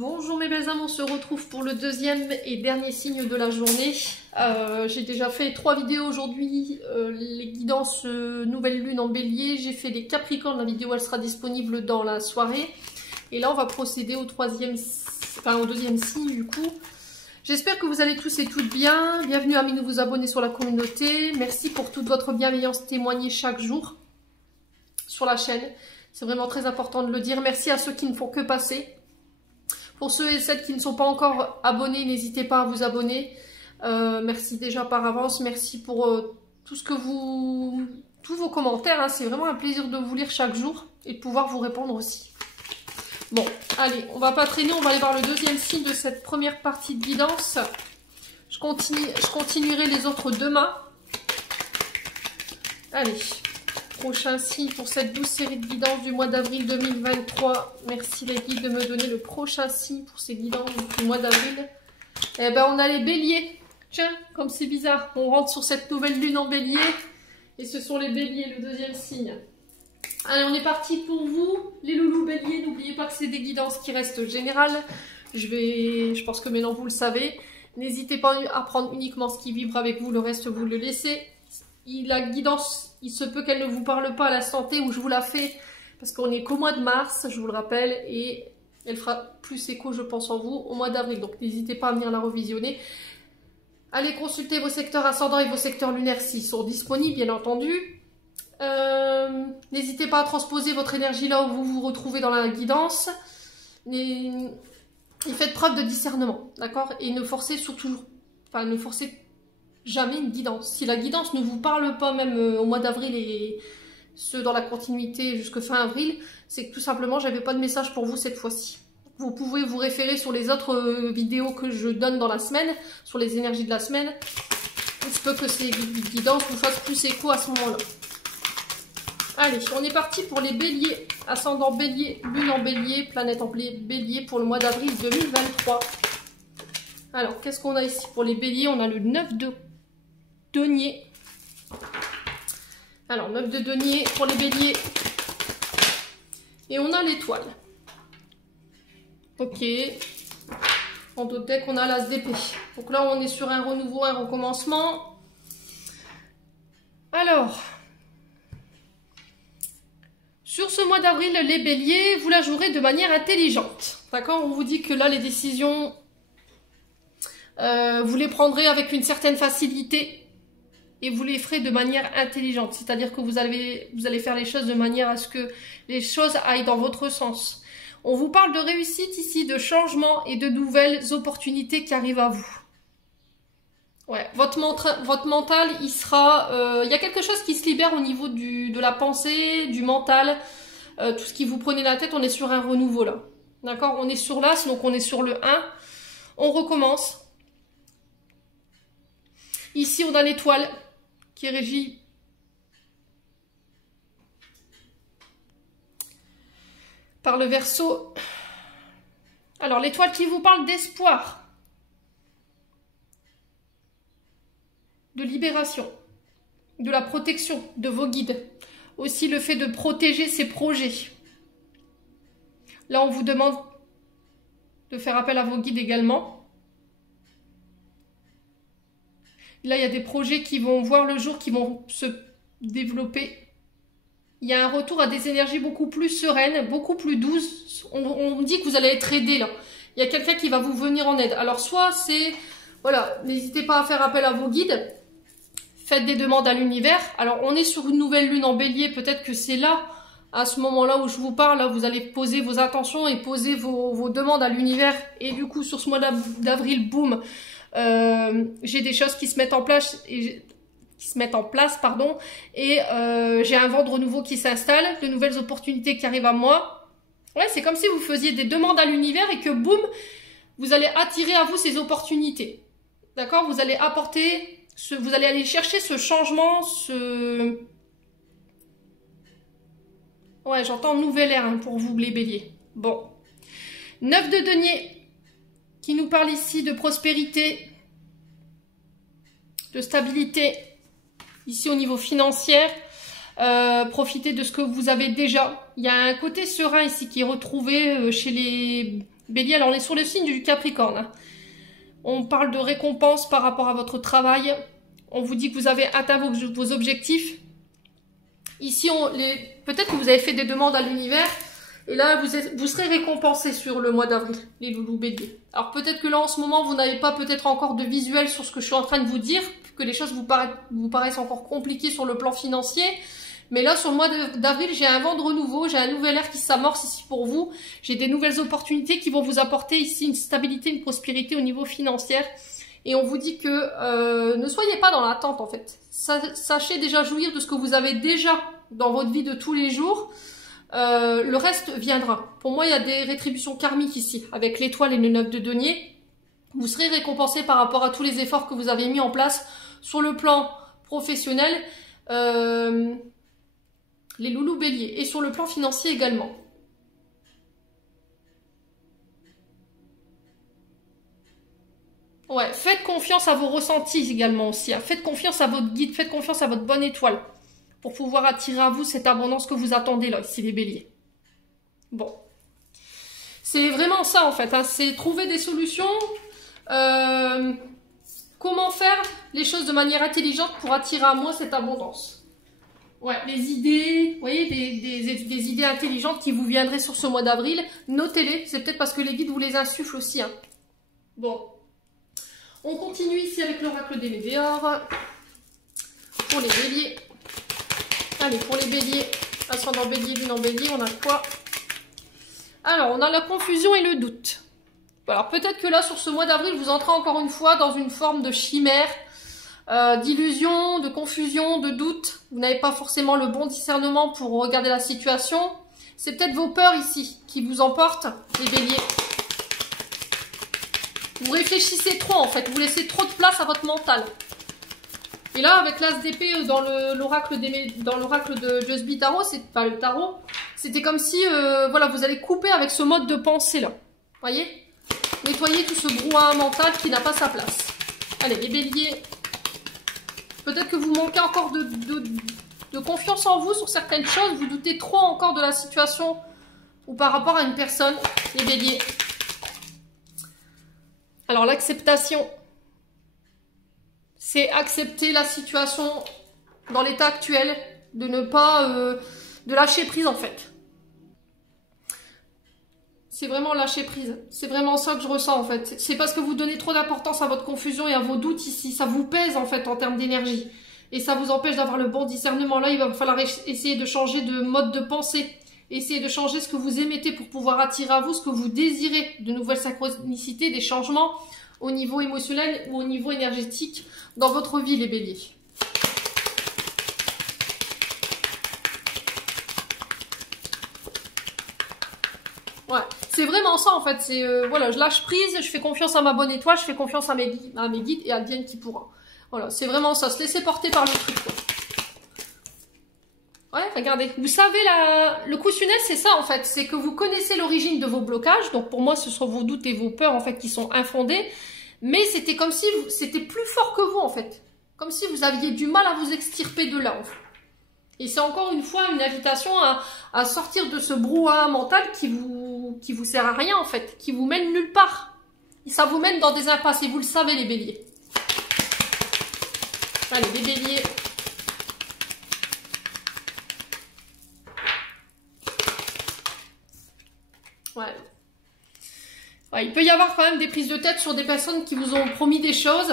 Bonjour mes belles âmes, on se retrouve pour le deuxième et dernier signe de la journée. J'ai déjà fait 3 vidéos aujourd'hui, les guidances nouvelle lune en bélier. J'ai fait les capricornes, la vidéo elle sera disponible dans la soirée. Et là on va procéder au deuxième signe du coup. J'espère que vous allez tous et toutes bien. Bienvenue à mes nouveaux abonnés sur la communauté. Merci pour toute votre bienveillance témoignée chaque jour sur la chaîne. C'est vraiment très important de le dire. Merci à ceux qui ne font que passer. Pour ceux et celles qui ne sont pas encore abonnés, n'hésitez pas à vous abonner. Merci déjà par avance. Merci pour tous vos commentaires. Hein. C'est vraiment un plaisir de vous lire chaque jour et de pouvoir vous répondre aussi. Bon, allez, on va pas traîner. On va aller voir le deuxième signe de cette première partie de guidance. Je continuerai les autres demain. Allez. Prochain signe pour cette douce série de guidances du mois d'avril 2023. Merci les guides de me donner le prochain signe pour ces guidances du mois d'avril. Eh ben on a les béliers. Tiens, comme c'est bizarre. On rentre sur cette nouvelle lune en bélier. Et ce sont les béliers, le deuxième signe. Allez, on est parti pour vous, les loulous béliers. N'oubliez pas que c'est des guidances qui restent générales. Je pense que maintenant vous le savez. N'hésitez pas à prendre uniquement ce qui vibre avec vous. Le reste, vous le laissez. La guidance, il se peut qu'elle ne vous parle pas à la santé où je vous la fais parce qu'on est qu'au mois de mars, je vous le rappelle, et elle fera plus écho, je pense, en vous au mois d'avril. Donc n'hésitez pas à venir la revisionner. Allez consulter vos secteurs ascendants et vos secteurs lunaires s'ils sont disponibles, bien entendu. N'hésitez pas à transposer votre énergie là où vous vous retrouvez dans la guidance. Et faites preuve de discernement, d'accord? Et ne forcez surtout, enfin ne forcez jamais une guidance. Si la guidance ne vous parle pas même au mois d'avril et ce dans la continuité jusqu'à fin avril, c'est que tout simplement j'avais pas de message pour vous cette fois-ci. Vous pouvez vous référer sur les autres vidéos que je donne dans la semaine, sur les énergies de la semaine. Il se peut que ces guidances vous fassent plus écho à ce moment-là. Allez, on est parti pour les béliers, ascendant bélier, lune en bélier, planète en bélier pour le mois d'avril 2023. Alors, qu'est-ce qu'on a ici pour les béliers? On a le 9 de denier. Alors, 9 de denier pour les béliers. Et on a l'étoile. Ok. En d'autres decks, on a l'as d'épée. Donc là, on est sur un renouveau, un recommencement. Alors, sur ce mois d'avril, les béliers, vous la jouerez de manière intelligente. D'accord? On vous dit que là, les décisions, vous les prendrez avec une certaine facilité. Et vous les ferez de manière intelligente. C'est-à-dire que vous allez faire les choses de manière à ce que les choses aillent dans votre sens. On vous parle de réussite ici, de changement et de nouvelles opportunités qui arrivent à vous. Ouais, votre mental, il sera... y a quelque chose qui se libère au niveau de la pensée, du mental. Tout ce qui vous prenait la tête, on est sur un renouveau là. D'accord? On est sur l'as, donc on est sur le 1. On recommence. Ici, on a l'étoile qui est régie par le Verseau. Alors, l'étoile qui vous parle d'espoir, de libération, de la protection de vos guides. Aussi, le fait de protéger ses projets. Là, on vous demande de faire appel à vos guides également. Là, il y a des projets qui vont voir le jour, qui vont se développer. Il y a un retour à des énergies beaucoup plus sereines, beaucoup plus douces. On dit que vous allez être aidé là. Il y a quelqu'un qui va vous venir en aide. Alors, soit c'est... Voilà, n'hésitez pas à faire appel à vos guides. Faites des demandes à l'univers. Alors, on est sur une nouvelle lune en bélier. Peut-être que c'est là, à ce moment-là où je vous parle, là, vous allez poser vos intentions et poser vos demandes à l'univers. Et du coup, sur ce mois d'avril, boum, j'ai des choses qui se mettent en place et j'ai un vent de renouveau qui s'installe, de nouvelles opportunités qui arrivent à moi. Ouais, c'est comme si vous faisiez des demandes à l'univers et que boum, vous allez attirer à vous ces opportunités. D'accord? Vous allez apporter, vous allez aller chercher ce changement, ouais, j'entends nouvelle ère hein, pour vous les béliers. Bon. 9 de denier qui nous parle ici de prospérité, de stabilité, ici au niveau financier. Profitez de ce que vous avez déjà. Il y a un côté serein ici qui est retrouvé chez Bélier, alors on est sur le signe du Capricorne. Hein. On parle de récompense par rapport à votre travail. On vous dit que vous avez atteint vos objectifs. Ici, peut-être que vous avez fait des demandes à l'univers. Et là, vous serez récompensé sur le mois d'avril, les loulous béliers. Alors peut-être que là, en ce moment, vous n'avez pas peut-être encore de visuel sur ce que je suis en train de vous dire, que les choses vous paraissent encore compliquées sur le plan financier. Mais là, sur le mois d'avril, j'ai un vent de renouveau, j'ai un nouvel air qui s'amorce ici pour vous. J'ai des nouvelles opportunités qui vont vous apporter ici une stabilité, une prospérité au niveau financier. Et on vous dit que ne soyez pas dans l'attente en fait. Sachez déjà jouir de ce que vous avez déjà dans votre vie de tous les jours. Le reste viendra. Pour moi, il y a des rétributions karmiques ici, avec l'étoile et le 9 de denier. Vous serez récompensé par rapport à tous les efforts que vous avez mis en place sur le plan professionnel, les loulous béliers, et sur le plan financier également. Ouais, faites confiance à vos ressentis également aussi. Hein. Faites confiance à votre guide, faites confiance à votre bonne étoile pour pouvoir attirer à vous cette abondance que vous attendez là, ici les béliers. Bon. C'est vraiment ça en fait, hein. C'est trouver des solutions. Comment faire les choses de manière intelligente pour attirer à moi cette abondance. Ouais, les idées, vous voyez, des idées intelligentes qui vous viendraient sur ce mois d'avril, notez-les. C'est peut-être parce que les guides vous les insufflent aussi. Hein. Bon. On continue ici avec l'oracle des météores. Pour les béliers. Allez, pour les béliers, ascendant bélier, lune en bélier, on a quoi? Alors, on a la confusion et le doute. Alors, peut-être que là, sur ce mois d'avril, vous entrez encore une fois dans une forme de chimère, d'illusion, de confusion, de doute. Vous n'avez pas forcément le bon discernement pour regarder la situation. C'est peut-être vos peurs ici qui vous emportent, les béliers. Vous réfléchissez trop, en fait. Vous laissez trop de place à votre mental. Et là, avec l'as d'épée dans l'oracle de Jusby Tarot, c'est pas le tarot, c'était comme si, voilà, vous allez couper avec ce mode de pensée là. Voyez? Nettoyer tout ce brouhaha mental qui n'a pas sa place. Allez, les béliers. Peut-être que vous manquez encore de confiance en vous sur certaines choses. Vous doutez trop encore de la situation ou par rapport à une personne, les béliers. Alors, l'acceptation. C'est accepter la situation dans l'état actuel, de ne pas de lâcher prise en fait. C'est vraiment lâcher prise. C'est vraiment ça que je ressens en fait. C'est parce que vous donnez trop d'importance à votre confusion et à vos doutes ici. Ça vous pèse en fait en termes d'énergie. Et ça vous empêche d'avoir le bon discernement. Là, il va falloir essayer de changer de mode de pensée. Essayez de changer ce que vous émettez pour pouvoir attirer à vous ce que vous désirez. De nouvelles synchronicités, des changements au niveau émotionnel ou au niveau énergétique dans votre vie, les béliers. Ouais, c'est vraiment ça en fait. C'est voilà, je lâche prise, je fais confiance à ma bonne étoile, je fais confiance à mes guides et advienne qui pourra. Voilà, c'est vraiment ça, se laisser porter par le truc. Quoi. Ouais, regardez. Vous savez, le coup tunnel, c'est ça en fait. C'est que vous connaissez l'origine de vos blocages. Donc pour moi, ce sont vos doutes et vos peurs en fait qui sont infondés. Mais c'était comme si c'était plus fort que vous en fait. Comme si vous aviez du mal à vous extirper de là en fait. Et c'est encore une fois une invitation à sortir de ce brouhaha mental qui vous sert à rien en fait. Qui vous mène nulle part. Et ça vous mène dans des impasses et vous le savez les béliers. Allez, les béliers. Ouais. Ouais, il peut y avoir quand même des prises de tête sur des personnes qui vous ont promis des choses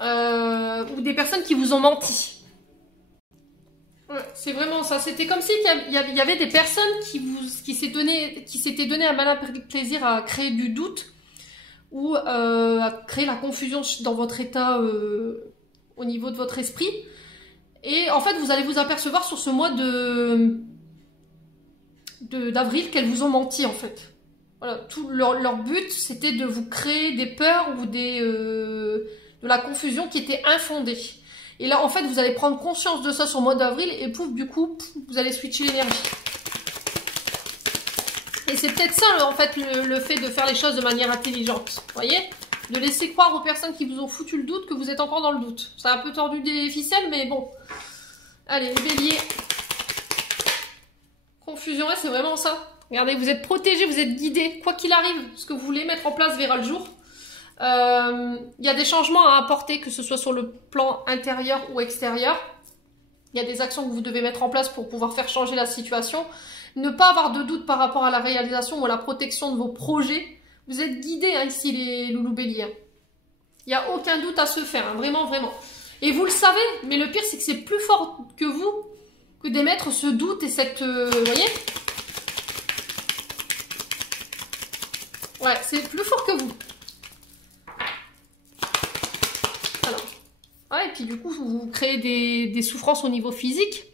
ou des personnes qui vous ont menti. Ouais, c'est vraiment ça. C'était comme si il y avait des personnes qui s'étaient donné un malin plaisir à créer du doute ou à créer la confusion dans votre état au niveau de votre esprit. Et en fait, vous allez vous apercevoir sur ce mois d'avril qu'elles vous ont menti en fait. Voilà, tout leur but c'était de vous créer des peurs ou de la confusion qui était infondée. Et là en fait vous allez prendre conscience de ça sur le mois d'avril et pouf du coup vous allez switcher l'énergie. Et c'est peut-être ça en fait le fait de faire les choses de manière intelligente. Vous voyez? De laisser croire aux personnes qui vous ont foutu le doute que vous êtes encore dans le doute. C'est un peu tordu des ficelles mais bon. Allez les béliers. Confusion, ouais, c'est vraiment ça. Regardez, vous êtes protégés, vous êtes guidés. Quoi qu'il arrive, ce que vous voulez mettre en place verra le jour. Il y a des changements à apporter, que ce soit sur le plan intérieur ou extérieur. Il y a des actions que vous devez mettre en place pour pouvoir faire changer la situation. Ne pas avoir de doute par rapport à la réalisation ou à la protection de vos projets. Vous êtes guidés hein, ici les loulous béliers. Il n'y a aucun doute à se faire, hein, vraiment, vraiment. Et vous le savez, mais le pire c'est que c'est plus fort que vous que d'émettre ce doute et cette... vous voyez? Ouais, c'est plus fort que vous. Alors, ouais, et puis du coup, vous créez des souffrances au niveau physique.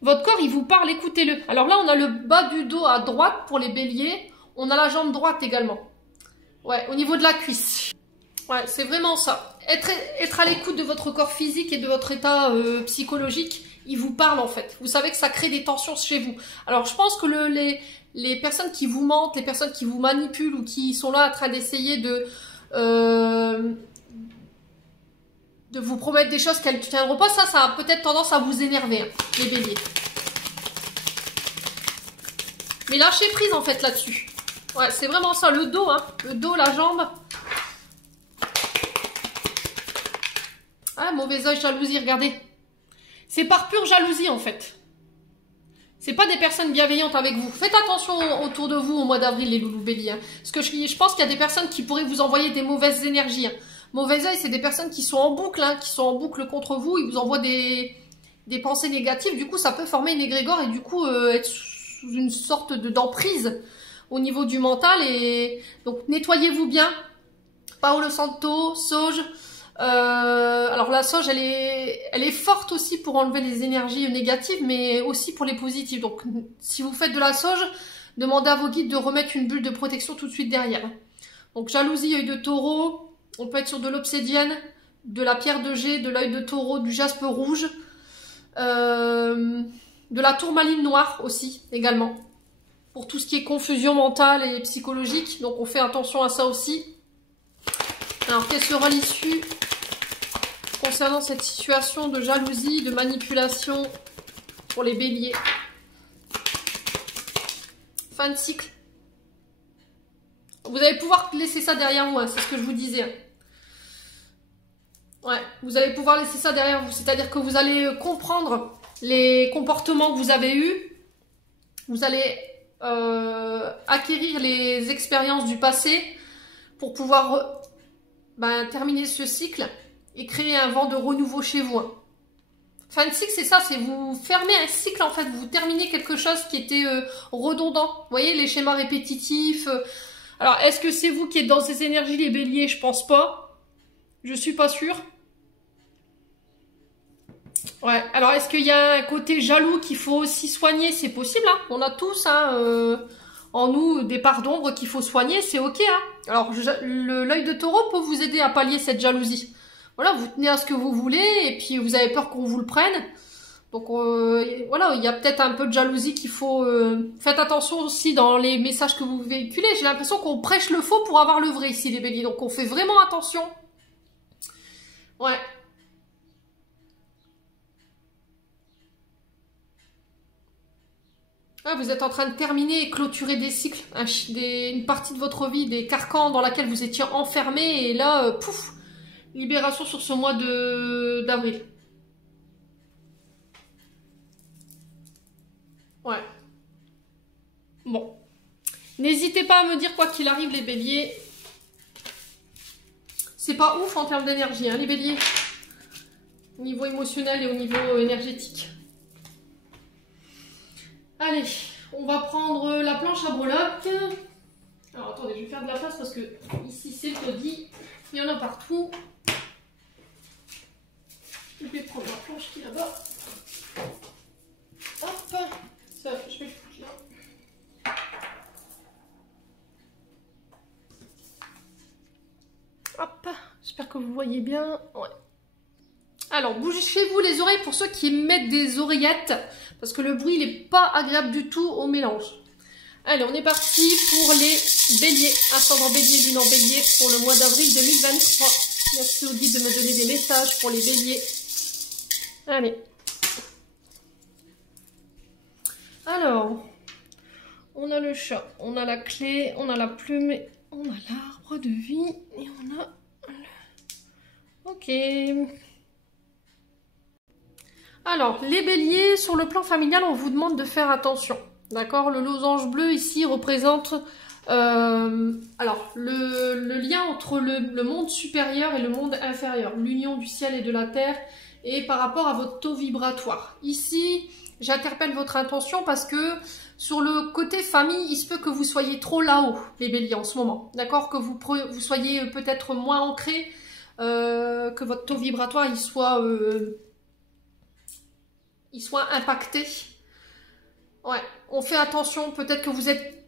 Votre corps, il vous parle, écoutez-le. Alors là, on a le bas du dos à droite pour les béliers. On a la jambe droite également. Ouais, au niveau de la cuisse. Ouais, c'est vraiment ça. Être à l'écoute de votre corps physique et de votre état psychologique, il vous parle en fait. Vous savez que ça crée des tensions chez vous. Alors, je pense que les personnes qui vous mentent, les personnes qui vous manipulent ou qui sont là en train d'essayer de vous promettre des choses qu'elles ne tiendront pas, ça a peut-être tendance à vous énerver, hein, les béliers. Mais lâchez prise en fait là-dessus. Ouais, c'est vraiment ça, le dos, hein, le dos, la jambe. Ah, mauvais œil, jalousie, regardez. C'est par pure jalousie en fait. C'est pas des personnes bienveillantes avec vous. Faites attention autour de vous au mois d'avril, les loulous béliers. Hein. Parce que je pense qu'il y a des personnes qui pourraient vous envoyer des mauvaises énergies. Hein. Mauvais œil, c'est des personnes qui sont en boucle, hein, qui sont en boucle contre vous. Ils vous envoient des pensées négatives. Du coup, ça peut former une égrégore et du coup être sous une sorte d'emprise au niveau du mental. Et donc, nettoyez-vous bien. Paolo Santo, sauge. Alors la sauge, elle est forte aussi pour enlever les énergies négatives, mais aussi pour les positives. Donc, si vous faites de la sauge, demandez à vos guides de remettre une bulle de protection tout de suite derrière. Donc, jalousie, œil de taureau. On peut être sur de l'obsidienne, de la pierre de jet, de l'œil de taureau, du jaspe rouge, de la tourmaline noire aussi, également. Pour tout ce qui est confusion mentale et psychologique. Donc, on fait attention à ça aussi. Alors, quelle sera l'issue concernant cette situation de jalousie, de manipulation pour les béliers? Fin de cycle. Vous allez pouvoir laisser ça derrière vous, hein, c'est ce que je vous disais. Ouais, vous allez pouvoir laisser ça derrière vous. C'est-à-dire que vous allez comprendre les comportements que vous avez eus. Vous allez acquérir les expériences du passé pour pouvoir terminer ce cycle et créer un vent de renouveau chez vous. Hein. Fin de cycle, c'est ça, c'est vous fermez un cycle en fait, vous terminez quelque chose qui était redondant. Vous voyez, les schémas répétitifs. Alors, est-ce que c'est vous qui êtes dans ces énergies, les béliers? Je pense pas. Je suis pas sûre. Ouais, alors est-ce qu'il y a un côté jaloux qu'il faut aussi soigner? C'est possible, hein. On a tous hein, en nous des parts d'ombre qu'il faut soigner, c'est ok. Hein. Alors, l'œil de taureau peut vous aider à pallier cette jalousie. Voilà, vous tenez à ce que vous voulez et puis vous avez peur qu'on vous le prenne. Donc voilà, il y a peut-être un peu de jalousie qu'il faut... Faites attention aussi dans les messages que vous véhiculez. J'ai l'impression qu'on prêche le faux pour avoir le vrai ici, les béliers. Donc on fait vraiment attention. Ouais. Ah, vous êtes en train de terminer et clôturer des cycles, une partie de votre vie, des carcans dans laquelle vous étiez enfermé. Et là, pouf, libération sur ce mois d'avril. Ouais. Bon. N'hésitez pas à me dire quoi qu'il arrive, les béliers. C'est pas ouf en termes d'énergie, hein, les béliers. Au niveau émotionnel et au niveau énergétique. Allez, on va prendre la planche à breloques. Alors attendez, je vais faire de la place parce que ici c'est le taudis. Il y en a partout. Je vais prendre la planche qui est là-bas. Hop, ça, je vais le foutre là. Hop, j'espère que vous voyez bien. Ouais. Alors, bougez-vous les oreilles pour ceux qui mettent des oreillettes, parce que le bruit n'est pas agréable du tout au mélange. Allez, on est parti pour les béliers. Ascendant bélier, lune en bélier pour le mois d'avril 2023. Merci au guide de me donner des messages pour les béliers. Allez. Alors, on a le chat, on a la clé, on a la plume, on a l'arbre de vie et on a... Ok. Alors, les béliers, sur le plan familial, on vous demande de faire attention. D'accord? Le losange bleu ici représente le lien entre le monde supérieur et le monde inférieur, l'union du ciel et de la terre, et par rapport à votre taux vibratoire. Ici, j'interpelle votre intention parce que sur le côté famille, il se peut que vous soyez trop là-haut, les béliers, en ce moment. D'accord? Que vous soyez peut-être moins ancré, que votre taux vibratoire il soit impacté. Ouais, on fait attention, peut-être que vous êtes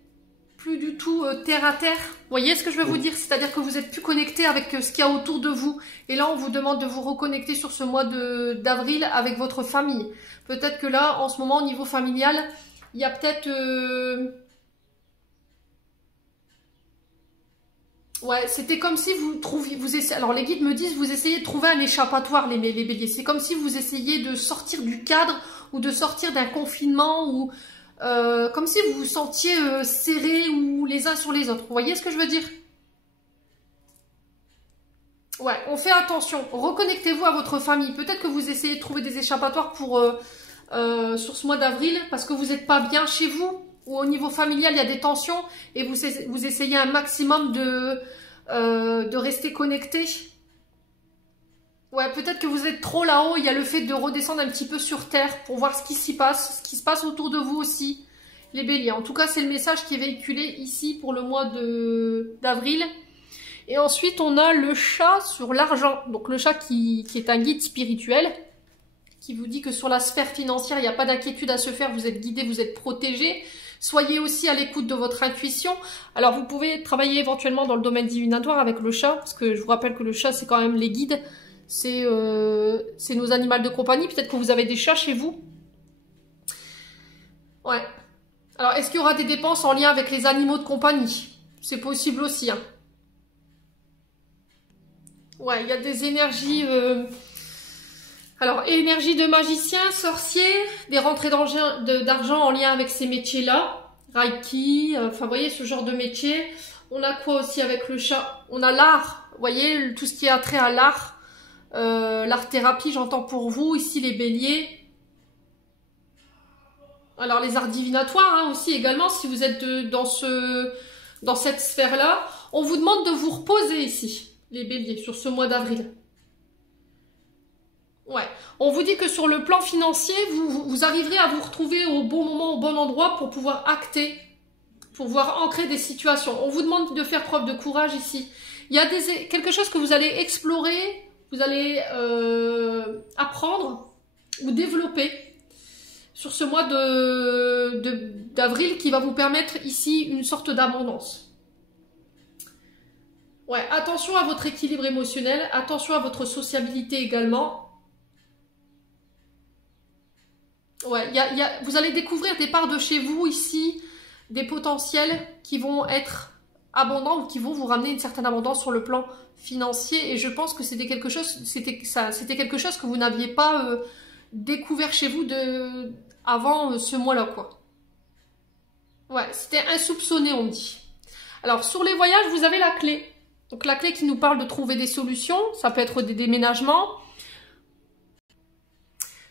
plus du tout terre à terre. Vous voyez ce que je veux vous dire? C'est-à-dire que vous êtes plus connecté avec ce qu'il y a autour de vous. Et là, on vous demande de vous reconnecter sur ce mois d'avril avec votre famille. Peut-être que là, en ce moment, au niveau familial, il y a peut-être... Ouais, c'était comme si vous trouviez... Alors, les guides me disent, vous essayez de trouver un échappatoire, les béliers. C'est comme si vous essayiez de sortir du cadre ou de sortir d'un confinement ou... comme si vous vous sentiez serrés ou les uns sur les autres. Vous voyez ce que je veux dire? Ouais, on fait attention. Reconnectez-vous à votre famille. Peut-être que vous essayez de trouver des échappatoires pour sur ce mois d'avril parce que vous n'êtes pas bien chez vous ou au niveau familial, il y a des tensions et vous essayez un maximum de rester connecté. Ouais, peut-être que vous êtes trop là-haut, il y a le fait de redescendre un petit peu sur terre pour voir ce qui s'y passe, ce qui se passe autour de vous aussi, les béliers. En tout cas, c'est le message qui est véhiculé ici pour le mois d'avril. Et ensuite, on a le chat sur l'argent. Donc le chat qui est un guide spirituel, qui vous dit que sur la sphère financière, il n'y a pas d'inquiétude à se faire, vous êtes guidé, vous êtes protégé. Soyez aussi à l'écoute de votre intuition. Alors, vous pouvez travailler éventuellement dans le domaine divinatoire avec le chat, parce que je vous rappelle que le chat, c'est quand même les guides. C'est nos animaux de compagnie. Peut-être que vous avez des chats chez vous. Ouais. Alors, est-ce qu'il y aura des dépenses en lien avec les animaux de compagnie? C'est possible aussi. Hein. Ouais, il y a des énergies... Alors, énergie de magicien, sorcier, des rentrées d'argent en lien avec ces métiers-là. Reiki, enfin, vous voyez, ce genre de métier. On a quoi aussi avec le chat? On a l'art, vous voyez, tout ce qui est attrait à l'art. L'art-thérapie, j'entends pour vous, ici les béliers. Alors les arts divinatoires hein, aussi également, si vous êtes dans cette sphère-là. On vous demande de vous reposer ici, les béliers, sur ce mois d'avril. Ouais, on vous dit que sur le plan financier, vous arriverez à vous retrouver au bon moment, au bon endroit pour pouvoir acter, pour pouvoir ancrer des situations. On vous demande de faire preuve de courage ici. Il y a quelque chose que vous allez explorer, vous allez apprendre ou développer sur ce mois d'avril qui va vous permettre ici une sorte d'abondance. Ouais, attention à votre équilibre émotionnel, attention à votre sociabilité également. Ouais, vous allez découvrir des parts de chez vous ici, des potentiels qui vont être abondants ou qui vont vous ramener une certaine abondance sur le plan financier. Et je pense que c'était quelque chose que vous n'aviez pas découvert chez vous avant ce mois-là, quoi. Ouais, c'était insoupçonné, on me dit. Alors, sur les voyages, vous avez la clé. Donc, la clé qui nous parle de trouver des solutions. Ça peut être des déménagements.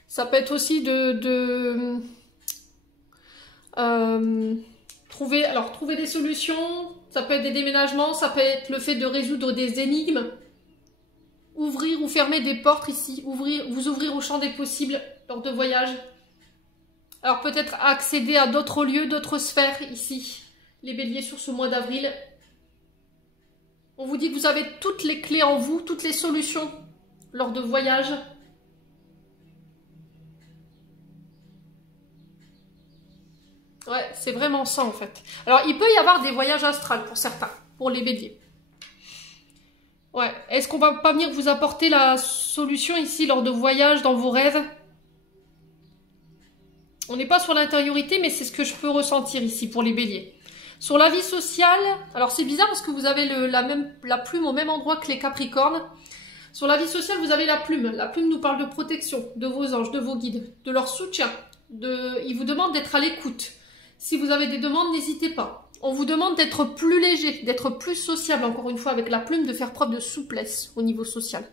Ça peut être aussi trouver des solutions, ça peut être des déménagements, ça peut être le fait de résoudre des énigmes, ouvrir ou fermer des portes ici, vous ouvrir au champ des possibles lors de voyages. Alors peut-être accéder à d'autres lieux, d'autres sphères ici, les béliers sur ce mois d'avril. On vous dit que vous avez toutes les clés en vous, toutes les solutions lors de voyages. Ouais, c'est vraiment ça en fait. Alors, il peut y avoir des voyages astrales pour certains, pour les béliers. Ouais, est-ce qu'on va pas venir vous apporter la solution ici lors de voyages dans vos rêves? On n'est pas sur l'intériorité, mais c'est ce que je peux ressentir ici pour les béliers. Sur la vie sociale, alors c'est bizarre parce que vous avez la plume au même endroit que les capricornes. Sur la vie sociale, vous avez la plume. La plume nous parle de protection, de vos anges, de vos guides, de leur soutien. Ils vous demandent d'être à l'écoute. Si vous avez des demandes, n'hésitez pas. On vous demande d'être plus léger, d'être plus sociable, encore une fois, avec la plume, de faire preuve de souplesse au niveau social.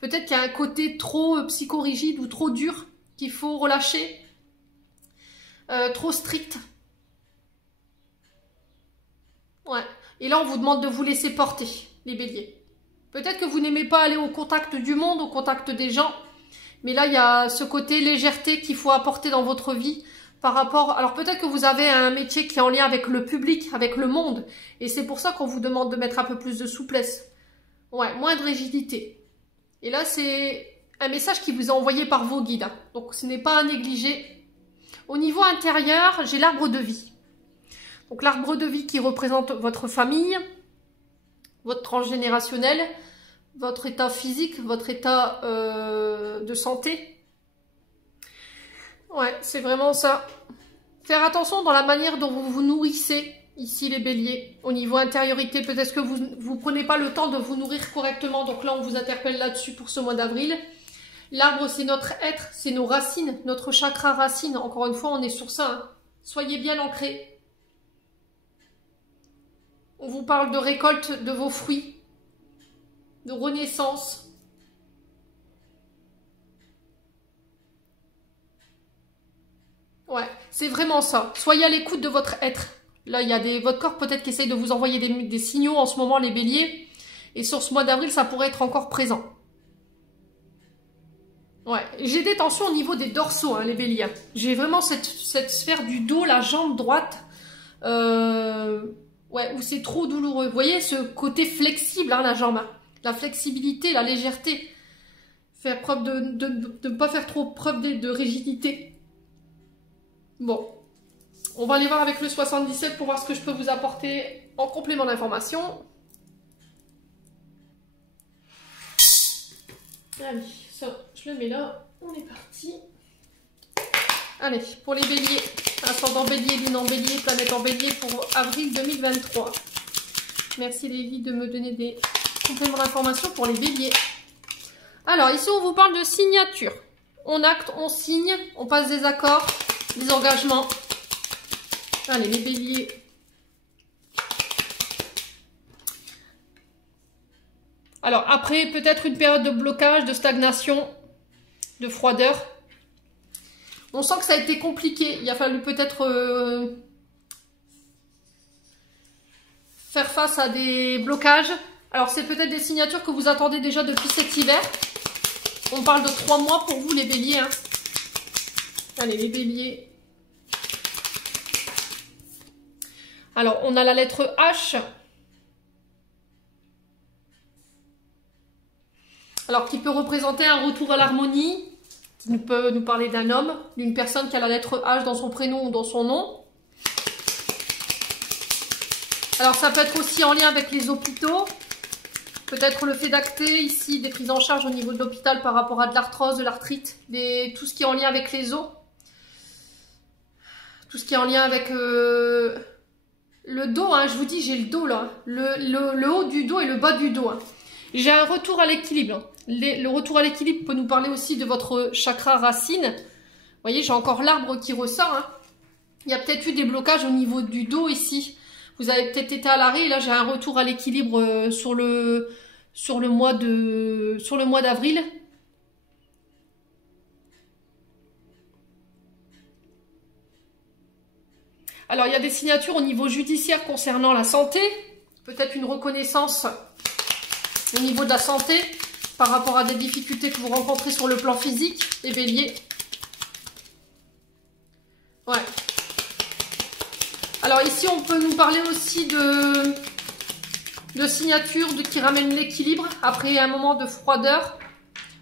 Peut-être qu'il y a un côté trop psychorigide ou trop dur qu'il faut relâcher, trop strict. Ouais. Et là, on vous demande de vous laisser porter, les béliers. Peut-être que vous n'aimez pas aller au contact du monde, au contact des gens, mais là, il y a ce côté légèreté qu'il faut apporter dans votre vie par rapport... Alors peut-être que vous avez un métier qui est en lien avec le public, avec le monde, et c'est pour ça qu'on vous demande de mettre un peu plus de souplesse. Ouais, moins de rigidité. Et là, c'est un message qui vous est envoyé par vos guides, hein. Donc ce n'est pas à négliger. Au niveau intérieur, j'ai l'arbre de vie. Donc l'arbre de vie qui représente votre famille, votre transgénérationnel, votre état physique, votre état de santé. Ouais, c'est vraiment ça. Faire attention dans la manière dont vous vous nourrissez, ici les béliers. Au niveau intériorité, peut-être que vous ne prenez pas le temps de vous nourrir correctement. Donc là, on vous interpelle là-dessus pour ce mois d'avril. L'arbre, c'est notre être, c'est nos racines, notre chakra racine. Encore une fois, on est sur ça, hein. Soyez bien ancrés. On vous parle de récolte de vos fruits, de renaissance. Ouais, c'est vraiment ça. Soyez à l'écoute de votre être. Là, il y a votre corps peut-être qui essaye de vous envoyer des signaux en ce moment, les béliers. Et sur ce mois d'avril, ça pourrait être encore présent. Ouais, j'ai des tensions au niveau des dorsaux, hein, les béliers. J'ai vraiment cette sphère du dos, la jambe droite. Ouais, où c'est trop douloureux. Vous voyez ce côté flexible, hein, la jambe. Hein. La flexibilité, la légèreté. Faire preuve de ne pas faire trop preuve de rigidité. Bon, on va aller voir avec le 77 pour voir ce que je peux vous apporter en complément d'information. Allez, ça, je le mets là. On est parti. Allez, pour les béliers, ascendant bélier, lune en bélier, planète en bélier pour avril 2023. Merci les vies de me donner des compléments d'information pour les béliers. Alors, ici, on vous parle de signature. On acte, on signe, on passe des accords, des engagements. Allez, les béliers. Alors, après, peut-être une période de blocage, de stagnation, de froideur. On sent que ça a été compliqué. Il a fallu peut-être faire face à des blocages. Alors, c'est peut-être des signatures que vous attendez déjà depuis cet hiver. On parle de 3 mois pour vous, les béliers. Hein. Allez, les béliers. Alors, on a la lettre H. Alors, qui peut représenter un retour à l'harmonie. Qui peut nous parler d'un homme, d'une personne qui a la lettre H dans son prénom ou dans son nom. Alors, ça peut être aussi en lien avec les hôpitaux. Peut-être le fait d'acter ici des prises en charge au niveau de l'hôpital par rapport à de l'arthrose, de l'arthrite, tout ce qui est en lien avec les os. Tout ce qui est en lien avec le dos, hein, je vous dis, j'ai le dos là. Le haut du dos et le bas du dos. Hein. J'ai un retour à l'équilibre. Hein. Le retour à l'équilibre peut nous parler aussi de votre chakra racine. Vous voyez, j'ai encore l'arbre qui ressort. Hein. Il y a peut-être eu des blocages au niveau du dos ici. Vous avez peut-être été à l'arrêt. Là, j'ai un retour à l'équilibre sur le mois d'avril. Alors, il y a des signatures au niveau judiciaire concernant la santé. Peut-être une reconnaissance au niveau de la santé par rapport à des difficultés que vous rencontrez sur le plan physique, les béliers. Ouais. Alors ici, on peut nous parler aussi de signatures qui ramènent l'équilibre après un moment de froideur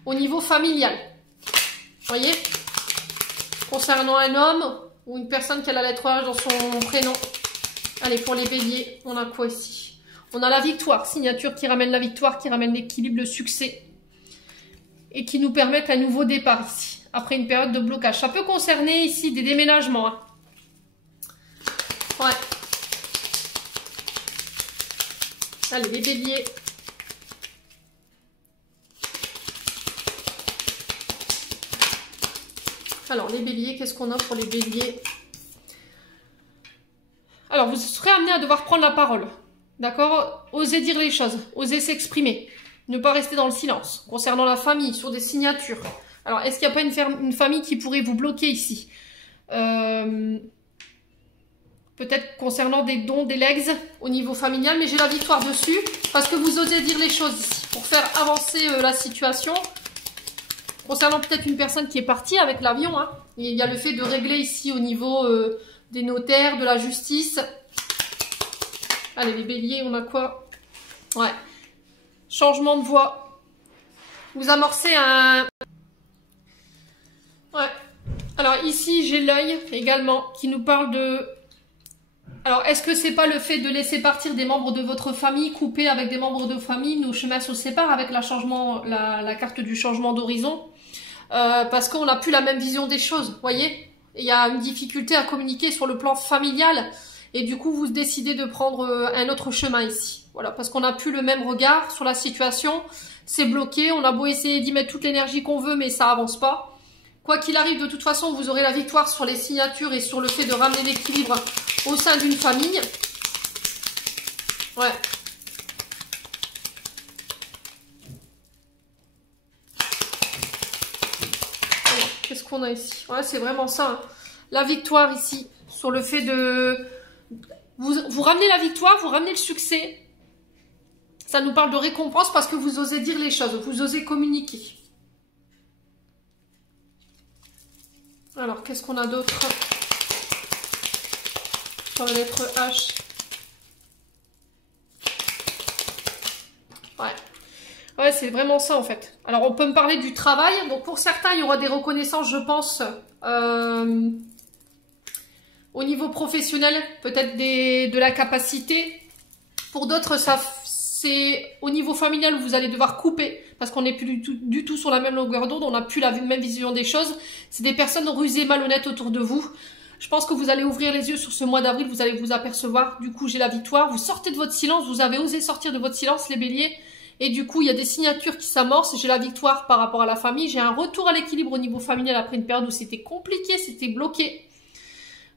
au niveau familial. Vous voyez? Concernant un homme ou une personne qui a la lettre H dans son prénom. Allez, pour les béliers, on a quoi ici? On a la victoire, signature qui ramène la victoire, qui ramène l'équilibre, le succès. Et qui nous permettent un nouveau départ ici, après une période de blocage. Ça peut concerner ici des déménagements. Hein. Ouais. Allez, les béliers. Alors, les béliers, qu'est-ce qu'on a pour les béliers? Alors, vous serez amené à devoir prendre la parole. D'accord? Osez dire les choses, osez s'exprimer. Ne pas rester dans le silence. Concernant la famille, sur des signatures. Alors, est-ce qu'il n'y a pas une famille qui pourrait vous bloquer ici? Peut-être concernant des dons, des legs au niveau familial, mais j'ai la victoire dessus parce que vous osez dire les choses ici pour faire avancer la situation. Concernant peut-être une personne qui est partie avec l'avion, hein, il y a le fait de régler ici au niveau des notaires, de la justice. Allez, les béliers, on a quoi? Ouais. Changement de voie. Vous amorcez un... Ouais. Alors ici, j'ai l'œil également qui nous parle de... Alors, est-ce que c'est pas le fait de laisser partir des membres de votre famille, couper avec des membres de famille, nos chemins se séparent avec la carte du changement d'horizon, parce qu'on n'a plus la même vision des choses, voyez? Il y a une difficulté à communiquer sur le plan familial, et du coup, vous décidez de prendre un autre chemin ici. Voilà, parce qu'on n'a plus le même regard sur la situation, c'est bloqué, on a beau essayer d'y mettre toute l'énergie qu'on veut, mais ça avance pas. Quoi qu'il arrive, de toute façon, vous aurez la victoire sur les signatures et sur le fait de ramener l'équilibre au sein d'une famille. Ouais. Qu'est-ce qu'on a ici? Ouais, c'est vraiment ça. Hein. La victoire ici, sur le fait de... Vous ramenez la victoire, vous ramenez le succès. Ça nous parle de récompense parce que vous osez dire les choses, vous osez communiquer. Alors, qu'est-ce qu'on a d'autre? Sur la lettre H. Ouais. Ouais, c'est vraiment ça en fait. Alors, on peut me parler du travail. Donc, pour certains, il y aura des reconnaissances, je pense, au niveau professionnel, peut-être de la capacité. Pour d'autres, c'est au niveau familial où vous allez devoir couper parce qu'on n'est plus du tout sur la même longueur d'onde, on n'a plus la même vision des choses. C'est des personnes rusées, malhonnêtes autour de vous. Je pense que vous allez ouvrir les yeux sur ce mois d'avril, vous allez vous apercevoir. Du coup, j'ai la victoire. Vous sortez de votre silence, vous avez osé sortir de votre silence, les béliers. Et du coup, il y a des signatures qui s'amorcent. J'ai la victoire par rapport à la famille. J'ai un retour à l'équilibre au niveau familial après une période où c'était compliqué, c'était bloqué.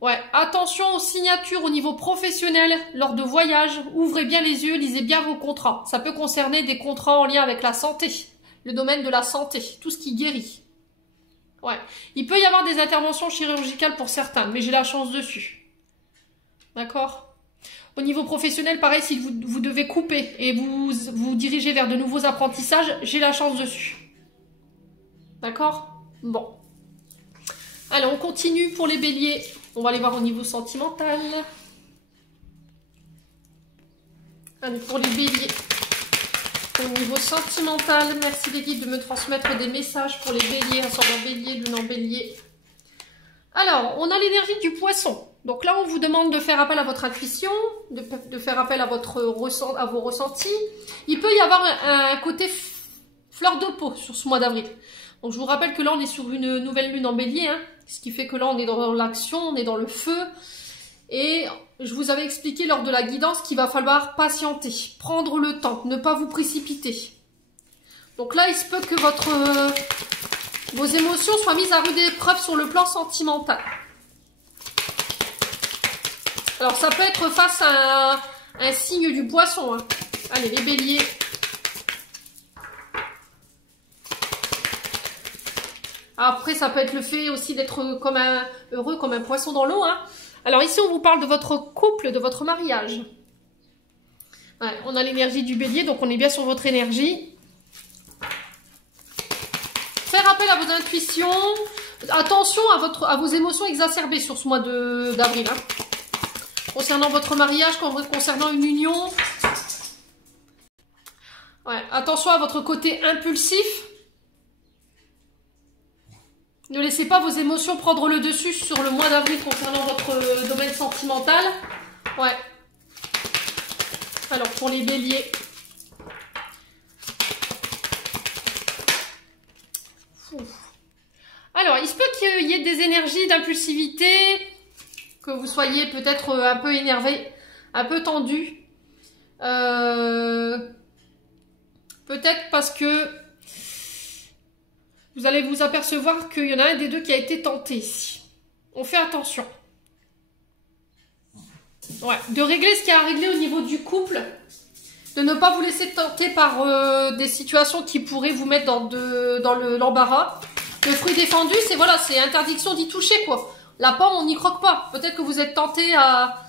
Ouais, attention aux signatures au niveau professionnel lors de voyages. Ouvrez bien les yeux, lisez bien vos contrats. Ça peut concerner des contrats en lien avec la santé, le domaine de la santé, tout ce qui guérit. Ouais, il peut y avoir des interventions chirurgicales pour certains, mais j'ai la chance dessus. D'accord? Au niveau professionnel, pareil, si vous devez couper et vous dirigez vers de nouveaux apprentissages, j'ai la chance dessus. D'accord? Bon. Allez, on continue pour les béliers. On va aller voir au niveau sentimental. Allez, pour les béliers. Au niveau sentimental, merci les guides de me transmettre des messages pour les béliers, ascendant bélier, lune en bélier. Alors, on a l'énergie du poisson. Donc là, on vous demande de faire appel à votre intuition, de faire appel à vos ressentis. Il peut y avoir un côté fleur de peau sur ce mois d'avril. Donc je vous rappelle que là, on est sur une nouvelle lune en bélier, hein, ce qui fait que là, on est dans l'action, on est dans le feu. Et je vous avais expliqué lors de la guidance qu'il va falloir patienter, prendre le temps, ne pas vous précipiter. Donc là, il se peut que vos émotions soient mises à rude épreuve sur le plan sentimental. Alors, ça peut être face à un signe du poisson. Hein. Allez, les béliers. Après, ça peut être le fait aussi d'être heureux comme un poisson dans l'eau. Hein. Alors ici, on vous parle de votre couple, de votre mariage. Ouais, on a l'énergie du bélier, donc on est bien sur votre énergie. Faire appel à vos intuitions. Attention à vos émotions exacerbées sur ce mois d'avril. Hein. Concernant votre mariage, concernant une union. Ouais, attention à votre côté impulsif. Ne laissez pas vos émotions prendre le dessus sur le mois d'avril concernant votre domaine sentimental. Ouais. Alors, pour les béliers. Alors, il se peut qu'il y ait des énergies d'impulsivité, que vous soyez peut-être un peu énervé, un peu tendu. Peut-être parce que vous allez vous apercevoir qu'il y en a un des deux qui a été tenté ici. On fait attention. Ouais, de régler ce qu'il y a à régler au niveau du couple. De ne pas vous laisser tenter par des situations qui pourraient vous mettre dans l'embarras. Le fruit défendu, c'est voilà, c'est interdiction d'y toucher, quoi. La pomme, on n'y croque pas. Peut-être que vous êtes tenté à...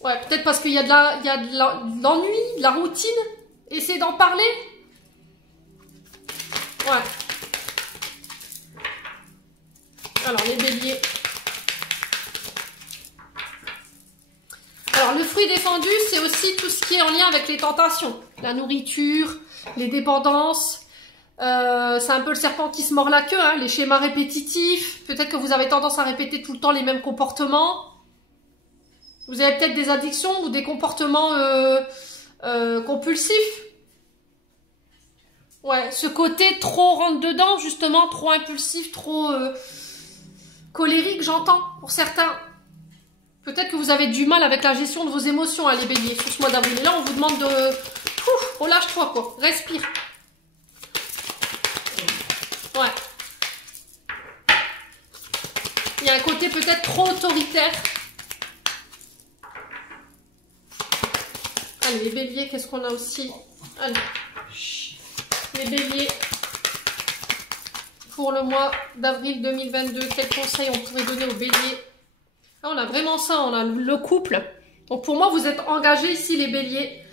Ouais, peut-être parce qu'il y a de l'ennui, de la routine. Essayez d'en parler. Ouais. Alors, les béliers. Alors, le fruit défendu, c'est aussi tout ce qui est en lien avec les tentations. La nourriture, les dépendances. C'est un peu le serpent qui se mord la queue, hein, les schémas répétitifs. Peut-être que vous avez tendance à répéter tout le temps les mêmes comportements. Vous avez peut-être des addictions ou des comportements compulsifs. Ouais, ce côté trop rentre-dedans, justement, trop impulsif, trop colérique, j'entends, pour certains. Peut-être que vous avez du mal avec la gestion de vos émotions, hein, les béliers, sur ce mois d'avril. Et là, on vous demande de... relâche-toi, quoi. Respire. Ouais. Il y a un côté peut-être trop autoritaire. Allez, les béliers, qu'est-ce qu'on a aussi? Allez. Les béliers. Pour le mois d'avril 2022, quels conseils on pourrait donner aux béliers? Là, on a vraiment ça, on a le couple. Donc pour moi, vous êtes engagés ici, les béliers.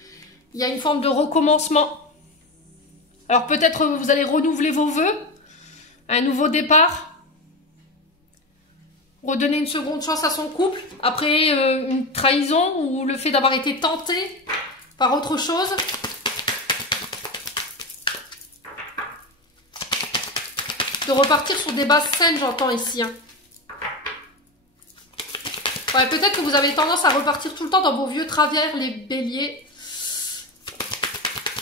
Il y a une forme de recommencement. Alors peut-être vous allez renouveler vos vœux. Un nouveau départ. Redonner une seconde chance à son couple. Après une trahison ou le fait d'avoir été tenté par autre chose. De repartir sur des bases saines, j'entends ici. Hein. Ouais, peut-être que vous avez tendance à repartir tout le temps dans vos vieux travers, les béliers.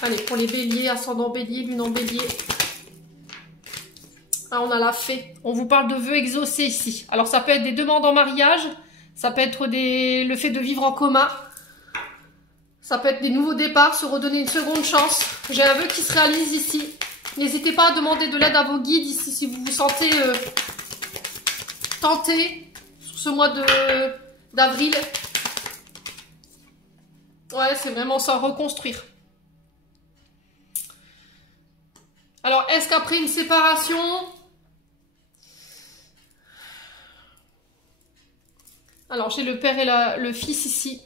Allez, pour les béliers, ascendant bélier, lune en bélier. Ah, on a la fée. On vous parle de vœux exaucés ici. Alors, ça peut être des demandes en mariage. Ça peut être le fait de vivre en coma. Ça peut être des nouveaux départs, se redonner une seconde chance. J'ai un vœu qui se réalise ici. N'hésitez pas à demander de l'aide à vos guides ici si vous vous sentez tenté sur ce mois d'avril. Ouais, c'est vraiment ça, reconstruire. Alors, est-ce qu'après une séparation... Alors, j'ai le père et le fils ici.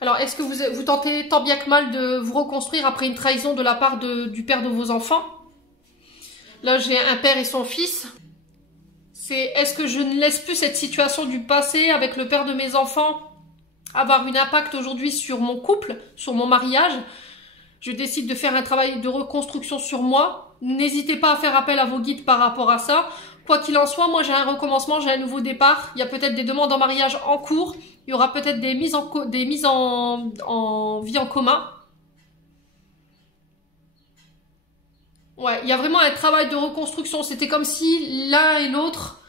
Alors, est-ce que vous tentez tant bien que mal de vous reconstruire après une trahison de la part du père de vos enfants? Là, j'ai un père et son fils. C'est est-ce que je ne laisse plus cette situation du passé avec le père de mes enfants avoir un impact aujourd'hui sur mon couple, sur mon mariage? Je décide de faire un travail de reconstruction sur moi. N'hésitez pas à faire appel à vos guides par rapport à ça. Quoi qu'il en soit, moi j'ai un recommencement, j'ai un nouveau départ. Il y a peut-être des demandes en mariage en cours. Il y aura peut-être des mises en vie en commun. Ouais, il y a vraiment un travail de reconstruction. C'était comme si l'un et l'autre,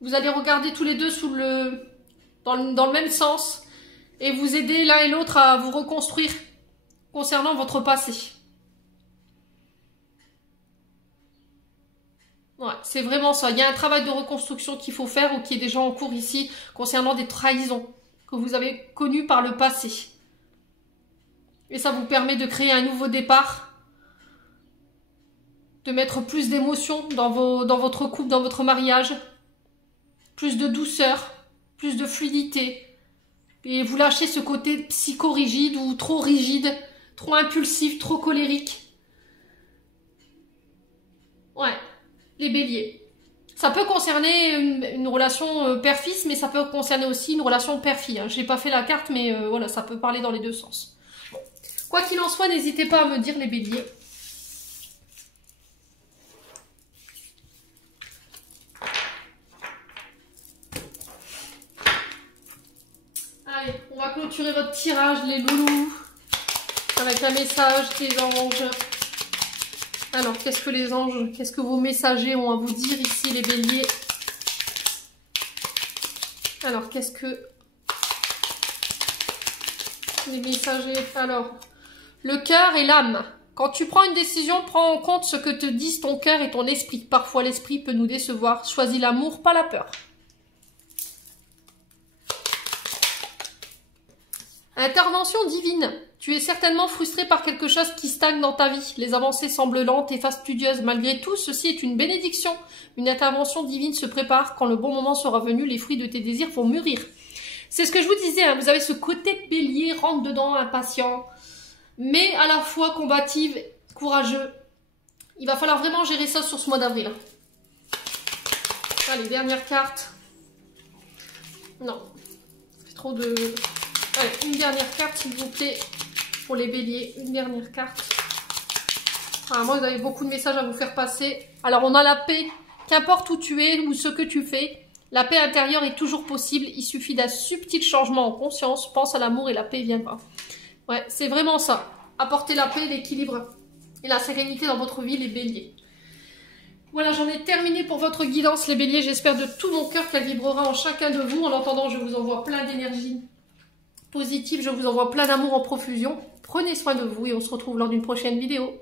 vous allez regarder tous les deux dans le même sens et vous aider l'un et l'autre à vous reconstruire concernant votre passé. Ouais, c'est vraiment ça. Il y a un travail de reconstruction qu'il faut faire ou qui est déjà en cours ici concernant des trahisons que vous avez connues par le passé. Et ça vous permet de créer un nouveau départ, de mettre plus d'émotion dans votre couple, dans votre mariage, plus de douceur, plus de fluidité. Et vous lâchez ce côté psychorigide ou trop rigide, trop impulsif, trop colérique. Ouais, les béliers. Ça peut concerner une relation père-fils, mais ça peut concerner aussi une relation père-fille. Hein. Je n'ai pas fait la carte, mais voilà, ça peut parler dans les deux sens. Bon. Quoi qu'il en soit, n'hésitez pas à me dire les béliers. Allez, on va clôturer votre tirage, les loulous, avec un message des anges. Alors, qu'est-ce que les anges, qu'est-ce que vos messagers ont à vous dire ici, les béliers? Alors, qu'est-ce que les messagers? Alors, le cœur et l'âme. Quand tu prends une décision, prends en compte ce que te disent ton cœur et ton esprit. Parfois, l'esprit peut nous décevoir. Choisis l'amour, pas la peur. Intervention divine. Tu es certainement frustré par quelque chose qui stagne dans ta vie. Les avancées semblent lentes et fastidieuses. Malgré tout, ceci est une bénédiction. Une intervention divine se prépare. Quand le bon moment sera venu, les fruits de tes désirs vont mûrir. C'est ce que je vous disais, hein. Vous avez ce côté bélier, rentre dedans, impatient, mais à la fois combatif, courageux. Il va falloir vraiment gérer ça sur ce mois d'avril. Allez, dernière carte. Non, ça fait trop de... Allez, une dernière carte, s'il vous plaît, pour les béliers. Une dernière carte. Ah, moi, vous avez beaucoup de messages à vous faire passer. Alors, on a la paix. Qu'importe où tu es ou ce que tu fais, la paix intérieure est toujours possible. Il suffit d'un subtil changement en conscience. Pense à l'amour et la paix viendra. Ouais, c'est vraiment ça. Apporter la paix, l'équilibre et la sérénité dans votre vie, les béliers. Voilà, j'en ai terminé pour votre guidance, les béliers. J'espère de tout mon cœur qu'elle vibrera en chacun de vous. En attendant, je vous envoie plein d'énergie positive. Je vous envoie plein d'amour en profusion. Prenez soin de vous et on se retrouve lors d'une prochaine vidéo.